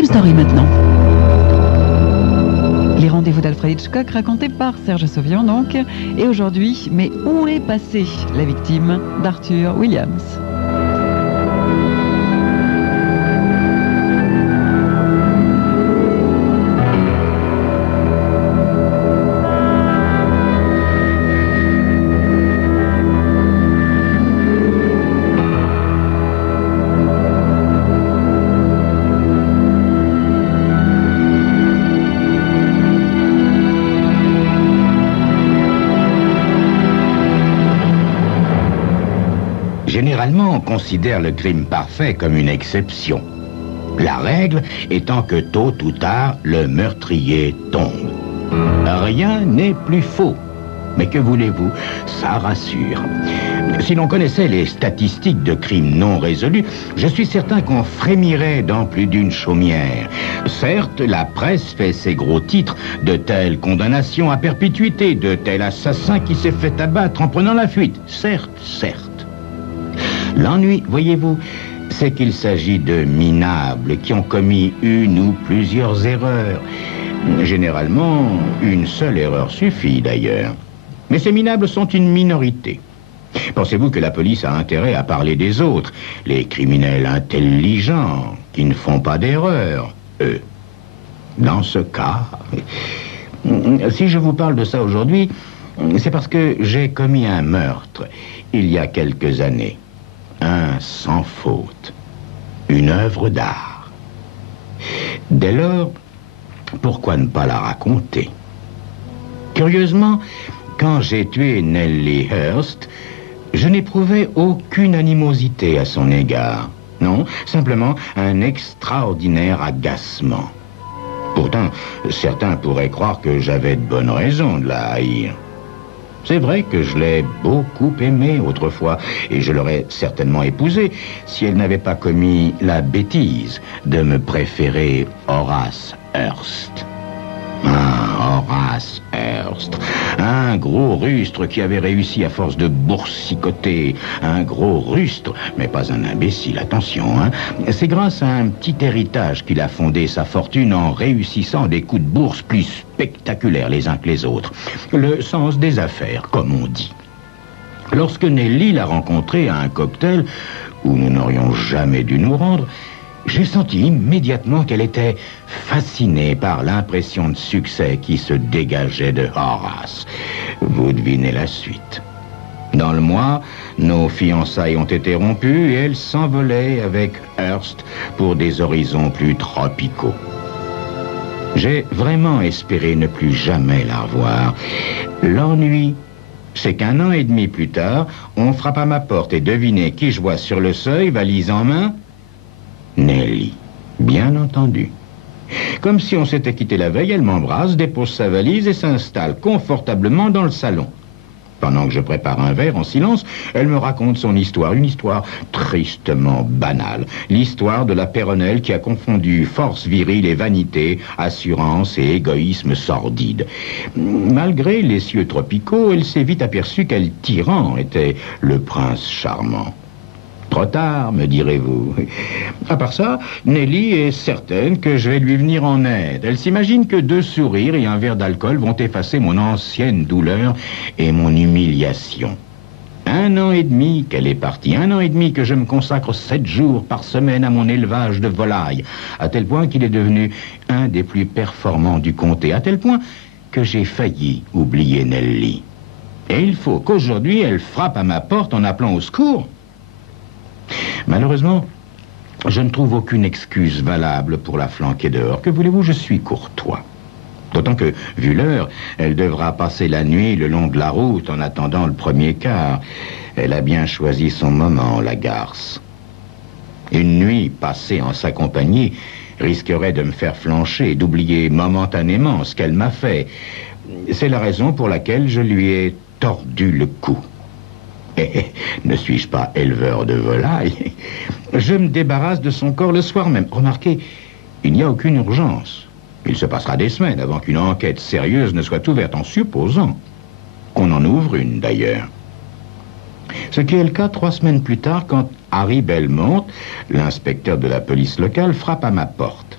Crime Story maintenant. Les rendez-vous d'Alfred Hitchcock racontés par Serge Sauvian donc. Et aujourd'hui, mais où est passée la victime d'Arthur Williams ? Généralement, on considère le crime parfait comme une exception. La règle étant que tôt ou tard, le meurtrier tombe. Rien n'est plus faux. Mais que voulez-vous, ça rassure. Si l'on connaissait les statistiques de crimes non résolus, je suis certain qu'on frémirait dans plus d'une chaumière. Certes, la presse fait ses gros titres, de telle condamnation à perpétuité, de tel assassin qui s'est fait abattre en prenant la fuite. Certes, certes. L'ennui, voyez-vous, c'est qu'il s'agit de minables qui ont commis une ou plusieurs erreurs. Généralement, une seule erreur suffit d'ailleurs. Mais ces minables sont une minorité. Pensez-vous que la police a intérêt à parler des autres, les criminels intelligents qui ne font pas d'erreurs, eux? Dans ce cas, si je vous parle de ça aujourd'hui, c'est parce que j'ai commis un meurtre il y a quelques années. Un sans faute, une œuvre d'art. Dès lors, pourquoi ne pas la raconter? Curieusement, quand j'ai tué Nellie Hurst, je n'éprouvais aucune animosité à son égard. Non, simplement un extraordinaire agacement. Pourtant, certains pourraient croire que j'avais de bonnes raisons de la haïr. C'est vrai que je l'ai beaucoup aimée autrefois, et je l'aurais certainement épousée si elle n'avait pas commis la bêtise de me préférer Horace Hearst. Ah, Horace Hearst, un gros rustre qui avait réussi à force de boursicoter, un gros rustre, mais pas un imbécile, attention, hein. C'est grâce à un petit héritage qu'il a fondé sa fortune en réussissant des coups de bourse plus spectaculaires les uns que les autres. Le sens des affaires, comme on dit. Lorsque Nellie l'a rencontré à un cocktail où nous n'aurions jamais dû nous rendre, j'ai senti immédiatement qu'elle était fascinée par l'impression de succès qui se dégageait de Horace. Vous devinez la suite. Dans le mois, nos fiançailles ont été rompues et elle s'envolait avec Hearst pour des horizons plus tropicaux. J'ai vraiment espéré ne plus jamais la revoir. L'ennui, c'est qu'un an et demi plus tard, on frappe à ma porte et devinez qui je vois sur le seuil, valise en main? Nellie, bien entendu. Comme si on s'était quitté la veille, elle m'embrasse, dépose sa valise et s'installe confortablement dans le salon. Pendant que je prépare un verre en silence, elle me raconte son histoire, une histoire tristement banale. L'histoire de la Péronnelle qui a confondu force virile et vanité, assurance et égoïsme sordide. Malgré les cieux tropicaux, elle s'est vite aperçue quel tyran était le prince charmant. Trop tard, me direz-vous. À part ça, Nellie est certaine que je vais lui venir en aide. Elle s'imagine que 2 sourires et un verre d'alcool vont effacer mon ancienne douleur et mon humiliation. 1 an et demi qu'elle est partie, 1 an et demi que je me consacre 7 jours par semaine à mon élevage de volailles, à tel point qu'il est devenu un des plus performants du comté, à tel point que j'ai failli oublier Nellie. Et il faut qu'aujourd'hui elle frappe à ma porte en appelant au secours. Malheureusement, je ne trouve aucune excuse valable pour la flanquer dehors. Que voulez-vous, je suis courtois. D'autant que, vu l'heure, elle devra passer la nuit le long de la route en attendant le premier quart. Elle a bien choisi son moment, la garce. Une nuit passée en sa compagnie risquerait de me faire flancher et d'oublier momentanément ce qu'elle m'a fait. C'est la raison pour laquelle je lui ai tordu le cou. Ne suis-je pas éleveur de volailles? Je me débarrasse de son corps le soir même. Remarquez, il n'y a aucune urgence. Il se passera des semaines avant qu'une enquête sérieuse ne soit ouverte, en supposant qu'on en ouvre une d'ailleurs. Ce qui est le cas 3 semaines plus tard quand Harry Belmont, l'inspecteur de la police locale, frappe à ma porte.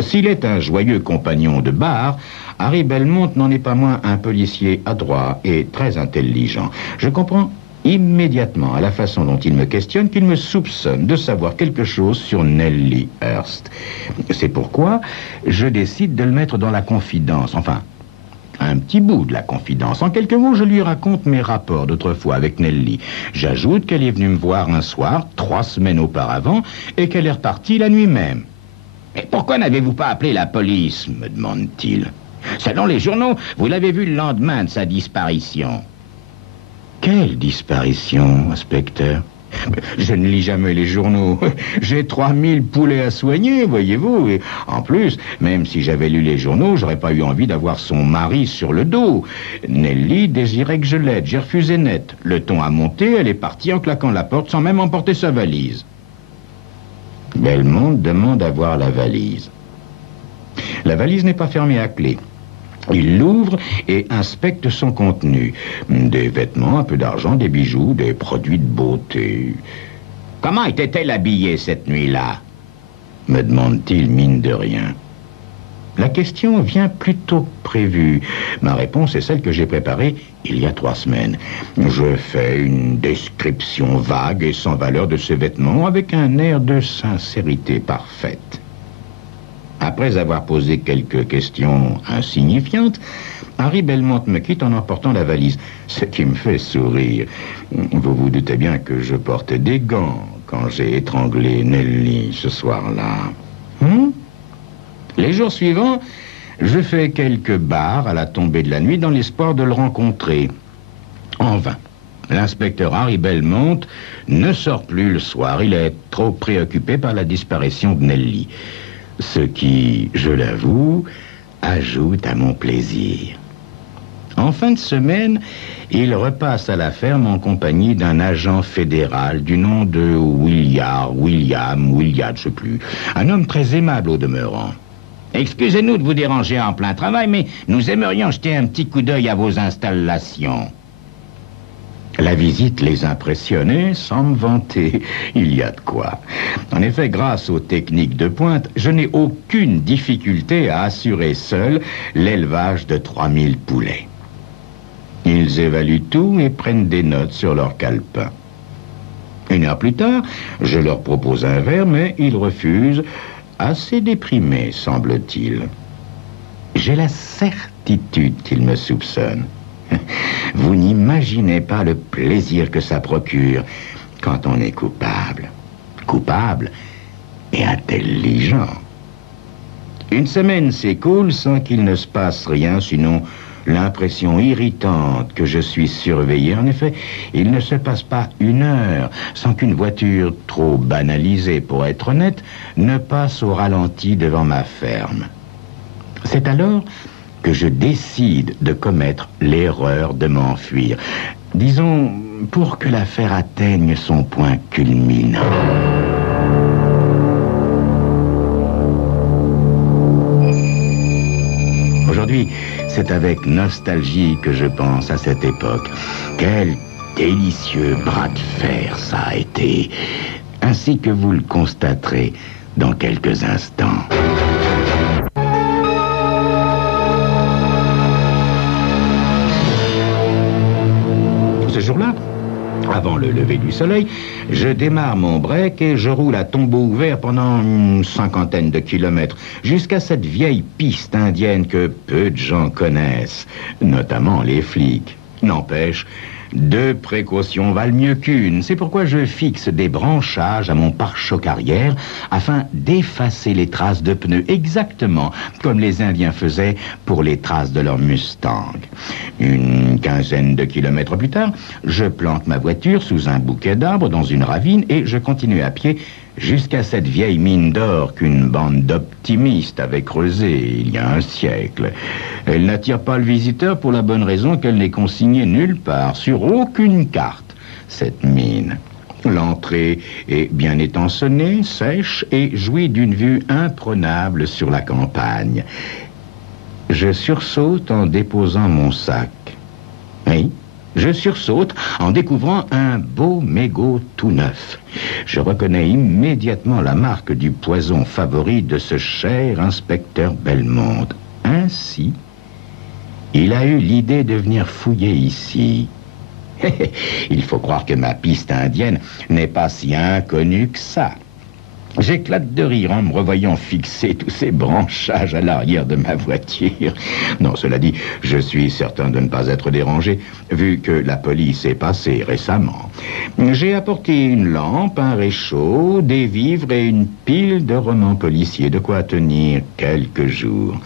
S'il est un joyeux compagnon de bar, Harry Belmont n'en est pas moins un policier adroit et très intelligent. Je comprends immédiatement à la façon dont il me questionne qu'il me soupçonne de savoir quelque chose sur Nellie Hurst. C'est pourquoi je décide de le mettre dans la confidence, enfin, un petit bout de la confidence. En quelques mots, je lui raconte mes rapports d'autrefois avec Nellie. J'ajoute qu'elle est venue me voir un soir, 3 semaines auparavant, et qu'elle est repartie la nuit même. « Mais pourquoi n'avez-vous pas appelé la police ?» me demande-t-il. « Selon les journaux, vous l'avez vu le lendemain de sa disparition. » Quelle disparition, inspecteur? Je ne lis jamais les journaux. J'ai 3000 poulets à soigner, voyez-vous. Et en plus, même si j'avais lu les journaux, j'aurais pas eu envie d'avoir son mari sur le dos. Nellie désirait que je l'aide. J'ai refusé net. Le ton a monté, elle est partie en claquant la porte sans même emporter sa valise. Belmont demande à voir la valise. La valise n'est pas fermée à clé. Il l'ouvre et inspecte son contenu. Des vêtements, un peu d'argent, des bijoux, des produits de beauté. « Comment était-elle habillée cette nuit-là » me demande-t-il, mine de rien. La question vient plus tôt que prévu. Ma réponse est celle que j'ai préparée il y a 3 semaines. Je fais une description vague et sans valeur de ces vêtements avec un air de sincérité parfaite. Après avoir posé quelques questions insignifiantes, Harry Belmont me quitte en emportant la valise, ce qui me fait sourire. Vous vous doutez bien que je portais des gants quand j'ai étranglé Nellie ce soir-là. Les jours suivants, je fais quelques bars à la tombée de la nuit dans l'espoir de le rencontrer. En vain. L'inspecteur Harry Belmont ne sort plus le soir. Il est trop préoccupé par la disparition de Nellie. Ce qui, je l'avoue, ajoute à mon plaisir. En fin de semaine, il repasse à la ferme en compagnie d'un agent fédéral du nom de William, je sais plus. Un homme très aimable au demeurant. « Excusez-nous de vous déranger en plein travail, mais nous aimerions jeter un petit coup d'œil à vos installations. » La visite les impressionnait sans me vanter. Il y a de quoi. En effet, grâce aux techniques de pointe, je n'ai aucune difficulté à assurer seul l'élevage de 3000 poulets. Ils évaluent tout et prennent des notes sur leur calepin. 1 heure plus tard, je leur propose un verre, mais ils refusent, assez déprimés, semble-t-il. J'ai la certitude qu'ils me soupçonnent. Vous n'imaginez pas le plaisir que ça procure quand on est coupable. Coupable et intelligent. 1 semaine s'écoule sans qu'il ne se passe rien, sinon l'impression irritante que je suis surveillé. En effet, il ne se passe pas 1 heure sans qu'une voiture trop banalisée, pour être honnête, ne passe au ralenti devant ma ferme. C'est alors que je décide de commettre l'erreur de m'enfuir. Disons, pour que l'affaire atteigne son point culminant. Aujourd'hui, c'est avec nostalgie que je pense à cette époque. Quel délicieux bras de fer ça a été, ainsi que vous le constaterez dans quelques instants. Ce jour-là, avant le lever du soleil, je démarre mon break et je roule à tombeau ouvert pendant une 50aine de kilomètres jusqu'à cette vieille piste indienne que peu de gens connaissent, notamment les flics. N'empêche, 2 précautions valent mieux qu'1. C'est pourquoi je fixe des branchages à mon pare-choc arrière afin d'effacer les traces de pneus, exactement comme les Indiens faisaient pour les traces de leurs Mustangs. Une 15aine de kilomètres plus tard, je plante ma voiture sous un bouquet d'arbres dans une ravine et je continue à pied jusqu'à cette vieille mine d'or qu'une bande d'optimistes avait creusée il y a un siècle. Elle n'attire pas le visiteur pour la bonne raison qu'elle n'est consignée nulle part, sur aucune carte, cette mine. L'entrée est bien étançonnée, sèche et jouit d'une vue imprenable sur la campagne. Je sursaute en déposant mon sac. Oui, Je sursaute en découvrant un beau mégot tout neuf. Je reconnais immédiatement la marque du poison favori de ce cher inspecteur Belmont. Ainsi, il a eu l'idée de venir fouiller ici. Il faut croire que ma piste indienne n'est pas si inconnue que ça. J'éclate de rire en me revoyant fixer tous ces branchages à l'arrière de ma voiture. Non, cela dit, je suis certain de ne pas être dérangé, vu que la police est passée récemment. J'ai apporté une lampe, un réchaud, des vivres et une pile de romans policiers, de quoi tenir quelques jours.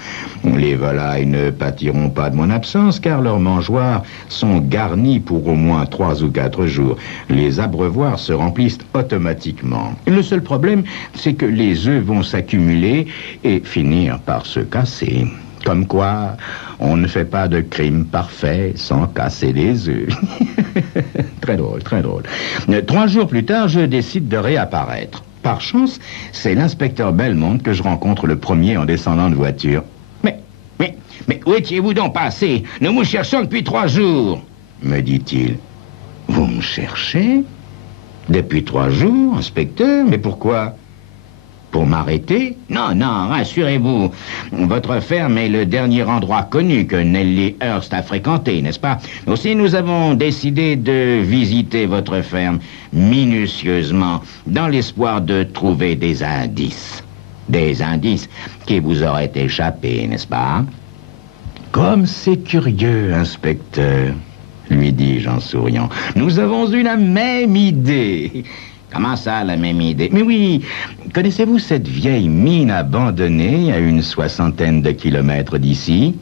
Les volailles ne pâtiront pas de mon absence, car leurs mangeoires sont garnis pour au moins 3 ou 4 jours. Les abreuvoirs se remplissent automatiquement. Le seul problème, c'est que les œufs vont s'accumuler et finir par se casser. Comme quoi, on ne fait pas de crime parfait sans casser des œufs. Très drôle, très drôle. 3 jours plus tard, je décide de réapparaître. Par chance, c'est l'inspecteur Belmont que je rencontre le premier en descendant de voiture. Mais où étiez-vous donc passé? Nous vous cherchons depuis 3 jours, me dit-il. Vous me cherchez? Depuis 3 jours, inspecteur? Mais pourquoi? Pour m'arrêter? Non, rassurez-vous. Votre ferme est le dernier endroit connu que Nellie Hurst a fréquenté, n'est-ce pas? Aussi, nous avons décidé de visiter votre ferme minutieusement, dans l'espoir de trouver des indices. Des indices qui vous auraient échappé, n'est-ce pas? Comme c'est curieux, inspecteur, lui dis-je en souriant. Nous avons eu la même idée. Comment ça, la même idée? Mais oui, connaissez-vous cette vieille mine abandonnée à une 60aine de kilomètres d'ici?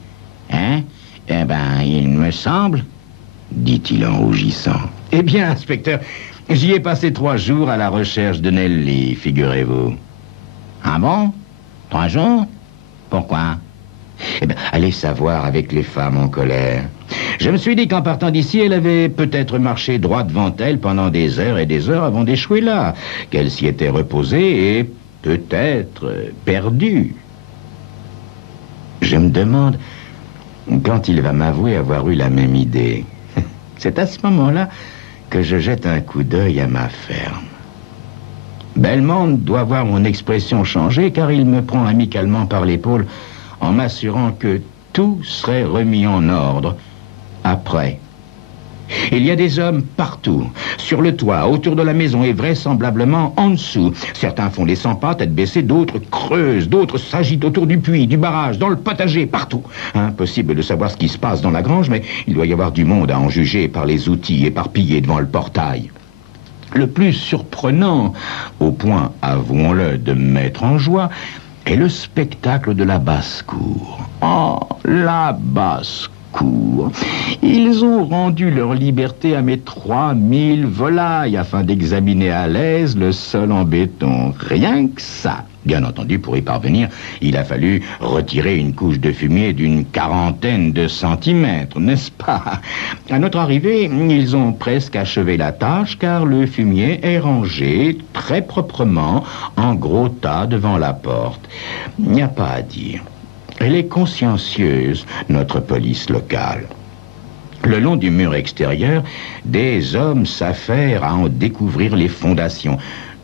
Hein? Eh ben, il me semble, dit-il en rougissant. Eh bien, inspecteur, j'y ai passé 3 jours à la recherche de Nellie, figurez-vous. Ah bon? 3 jours? Pourquoi? Eh bien, allez savoir avec les femmes en colère. Je me suis dit qu'en partant d'ici, elle avait peut-être marché droit devant elle pendant des heures et des heures avant d'échouer là, qu'elle s'y était reposée et peut-être perdue. Je me demande quand il va m'avouer avoir eu la même idée. C'est à ce moment-là que je jette un coup d'œil à ma ferme. Belmont doit voir mon expression changer car il me prend amicalement par l'épaule en m'assurant que tout serait remis en ordre après. Il y a des hommes partout, sur le toit, autour de la maison et vraisemblablement en dessous. Certains font des 100 pas, tête baissée, d'autres creusent, d'autres s'agitent autour du puits, du barrage, dans le potager, partout. Impossible de savoir ce qui se passe dans la grange, mais il doit y avoir du monde à en juger par les outils éparpillés devant le portail. Le plus surprenant, au point, avouons-le, de me mettre en joie, est le spectacle de la basse-cour. Oh, la basse-cour. Ils ont rendu leur liberté à mes 3000 volailles afin d'examiner à l'aise le sol en béton. Rien que ça. Bien entendu, pour y parvenir, il a fallu retirer une couche de fumier d'une 40aine de centimètres, n'est-ce pas? À notre arrivée, ils ont presque achevé la tâche car le fumier est rangé très proprement en gros tas devant la porte. Il n'y a pas à dire. Elle est consciencieuse, notre police locale. Le long du mur extérieur, des hommes s'affairent à en découvrir les fondations.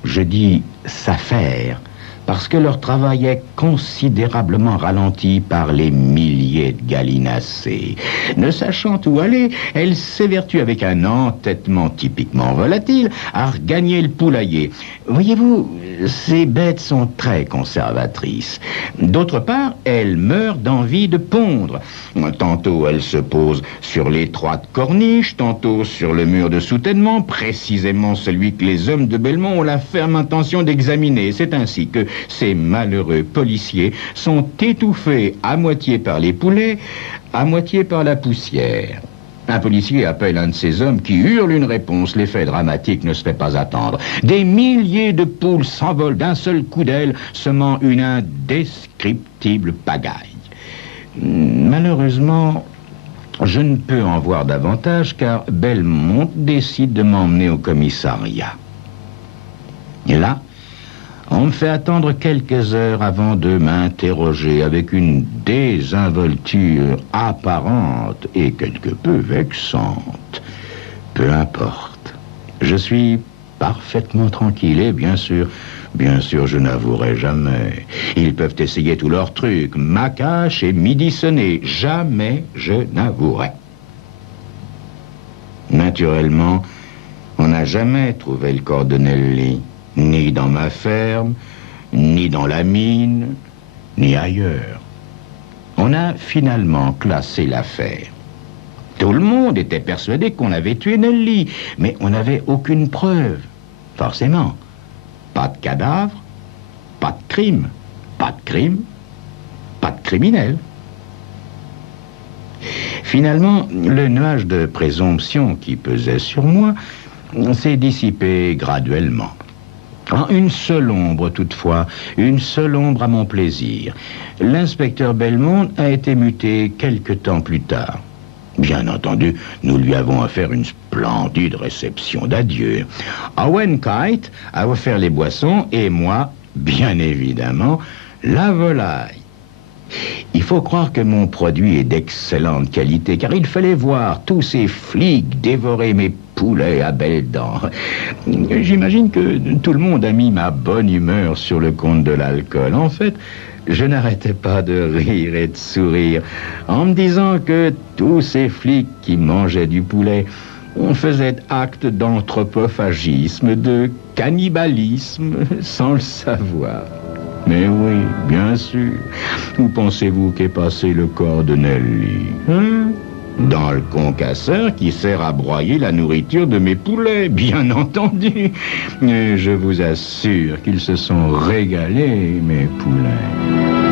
Je dis s'affairent parce que leur travail est considérablement ralenti par les milliers de gallinacés. Ne sachant où aller, elles s'évertuent avec un entêtement typiquement volatile à regagner le poulailler. Voyez-vous, ces bêtes sont très conservatrices. D'autre part, elles meurent d'envie de pondre. Tantôt elles se posent sur l'étroite corniche, tantôt sur le mur de soutènement, précisément celui que les hommes de Belmont ont la ferme intention d'examiner. C'est ainsi que ces malheureux policiers sont étouffés à moitié par les poulets, à moitié par la poussière. Un policier appelle un de ces hommes qui hurle une réponse. L'effet dramatique ne se fait pas attendre. Des milliers de poules s'envolent d'un seul coup d'aile, semant une indescriptible pagaille. Malheureusement, je ne peux en voir davantage car Belmont décide de m'emmener au commissariat. Et là, On me fait attendre quelques heures avant de m'interroger avec une désinvolture apparente et quelque peu vexante. Peu importe. Je suis parfaitement tranquille et bien sûr, je n'avouerai jamais. Ils peuvent essayer tous leurs trucs, Macache et Midi sonné. Jamais je n'avouerai. Naturellement, on n'a jamais trouvé le corps de Nelly, ni dans ma ferme, ni dans la mine, ni ailleurs. On a finalement classé l'affaire. Tout le monde était persuadé qu'on avait tué Nelly, mais on n'avait aucune preuve. Forcément. Pas de cadavre, pas de crime, pas de crime, pas de criminel. Finalement, le nuage de présomption qui pesait sur moi s'est dissipé graduellement. Une seule ombre, toutefois, une seule ombre à mon plaisir. L'inspecteur Belmont a été muté quelque temps plus tard. Bien entendu, nous lui avons offert une splendide réception d'adieu. Owen Kite a offert les boissons et moi, bien évidemment, la volaille. Il faut croire que mon produit est d'excellente qualité, car il fallait voir tous ces flics dévorer mes poulets à belles dents. J'imagine que tout le monde a mis ma bonne humeur sur le compte de l'alcool. En fait, je n'arrêtais pas de rire et de sourire en me disant que tous ces flics qui mangeaient du poulet faisaient acte d'anthropophagisme, de cannibalisme, sans le savoir. Mais oui, bien sûr. Où pensez-vous qu'est passé le corps de Nelly, hein? Dans le concasseur qui sert à broyer la nourriture de mes poulets, bien entendu. Et je vous assure qu'ils se sont régalés, mes poulets.